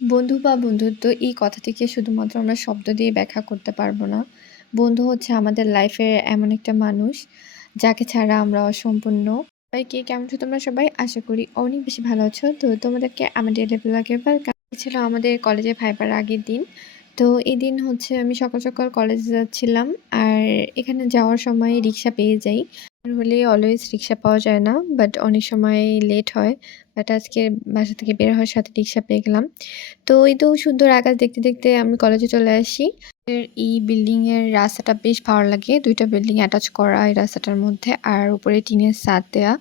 বন্ধু বা বন্ধুত্ব এই কথাটিকে শুধুমাত্র আমরা শব্দ দিয়ে ব্যাখ্যা করতে পারবো না। বন্ধু হচ্ছে আমাদের লাইফের এমন একটা মানুষ, যাকে ছাড়া আমরা অসম্পূর্ণ। সবাইকে কেমন আছো তোমরা সবাই? আশা করি অনেক বেশি ভালো আছো। তো তোমাদেরকে আমার ডেইলি ব্লগে ওয়েলকাম। ছিল আমাদের কলেজে ভাইবার আগের দিন। তো এদিন হচ্ছে আমি সকাল, সকাল কলেজে যাচ্ছিলাম। আর এখানে যাওয়ার সময় রিক্সা পেয়ে যাই। হলে অলওয়েজ রিক্সা পাওয়া যায় না। বাট অনেক সময় লেট হয়। বাট আজকে বাসা থেকে বের হওয়ার সাথে রিক্সা পেয়ে গেলাম। তো এই তো সুন্দর আকাশ দেখতে, দেখতে আমি কলেজে চলে আসি। এই বিল্ডিং এর রাস্তাটা বেশ ভালো লাগে। ২ টা বিল্ডিং অ্যাটাচ করা এই রাস্তাটার মধ্যে। আর উপরে টিনের ছাদ দেয়া।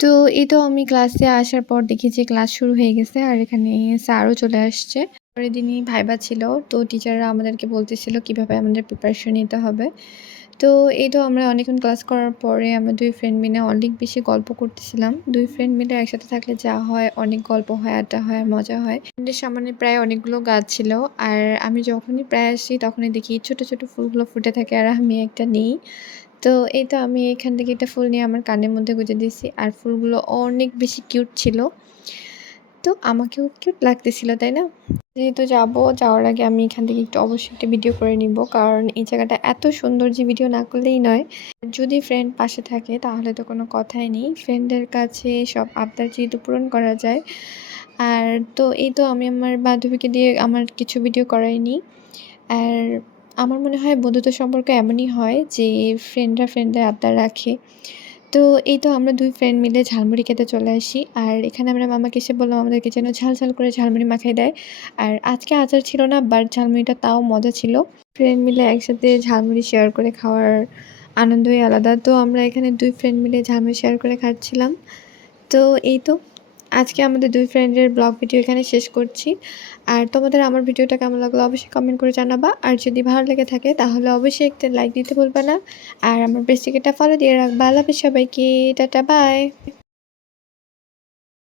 তো এই তো আমি ক্লাসে আসার পর দেখি যে ক্লাস শুরু হয়ে গেছে আর এখানে স্যারও চলে আসছে। পরের দিনই ভাইবা ছিল। তো টিচাররা আমাদেরকে বলতেছিল কিভাবে আমাদের প্রিপারেশন নিতে হবে। তো এই তো আমরা অনেকক্ষণ ক্লাস করার পরে আমরা ২ ফ্রেন্ড মিলে অনেক বেশি গল্প করতেছিলাম। ২ ফ্রেন্ড মিলে একসাথে থাকলে যা হয় অনেক গল্প হয়, আড্ডা হয় আর মজা হয়। ফ্রেন্ডের সামনে প্রায় অনেকগুলো গাছ ছিল। আর আমি যখনই প্রায় আসি তখনই দেখি ছোট, ছোট ফুলগুলো ফুটে থাকে আর আমি একটা নিই। তো এই তো আমি এখান থেকে একটা ফুল নিয়ে আমার কানের মধ্যে গুঁজে দিয়েছি। আর ফুলগুলো অনেক বেশি কিউট ছিল। তো আমাকেও কিউট লাগতেছিল, তাই না? যেহেতু যাবো, যাওয়ার আগে আমি এখান থেকে একটু অবশ্যই একটা ভিডিও করে নিবো। কারণ এই জায়গাটা এত সুন্দর যে ভিডিও না করলেই নয়। যদি ফ্রেন্ড পাশে থাকে তাহলে তো কোনো কথাই নেই। ফ্রেন্ডের কাছে সব আবদার যেহেতু পূরণ করা যায়। আর তো এই তো আমি আমার বান্ধবীকে দিয়ে আমার কিছু ভিডিও করাই নিই। আর আমার মনে হয় বন্ধুত্ব সম্পর্ক এমনই হয় যে ফ্রেন্ডরা ফ্রেন্ডদের আবদার রাখে। তো এই তো আমরা ২ ফ্রেন্ড মিলে ঝালমুড়ি খেতে চলে আসি। আর এখানে আমরা মামাকে এসে বললাম আমাদেরকে যেন ঝাল, ঝাল করে ঝালমুড়ি মাখায় দেয়। আর আজকে আচার ছিল না, বাট ঝালমুড়িটা তাও মজা ছিল। ফ্রেন্ড মিলে একসাথে ঝালমুড়ি শেয়ার করে খাওয়ার আনন্দই আলাদা। তো আমরা এখানে ২ ফ্রেন্ড মিলে ঝালমুড়ি শেয়ার করে খাচ্ছিলাম। তো এই তো আজকে আমাদের ২ ফ্রেন্ডের ব্লগ ভিডিও এখানে শেষ করছি। আর তোমাদের আমার ভিডিওটা কেমন লাগলো অবশ্যই কমেন্ট করে জানাবা। আর যদি ভালো লেগে থাকে তাহলে অবশ্যই একটা লাইক দিতে ভুলবা না। আর আমার পেজটিকে একটা ফলো দিয়ে রাখবা। আল্লাহ হাফেজ সবাইকে। Tata bye.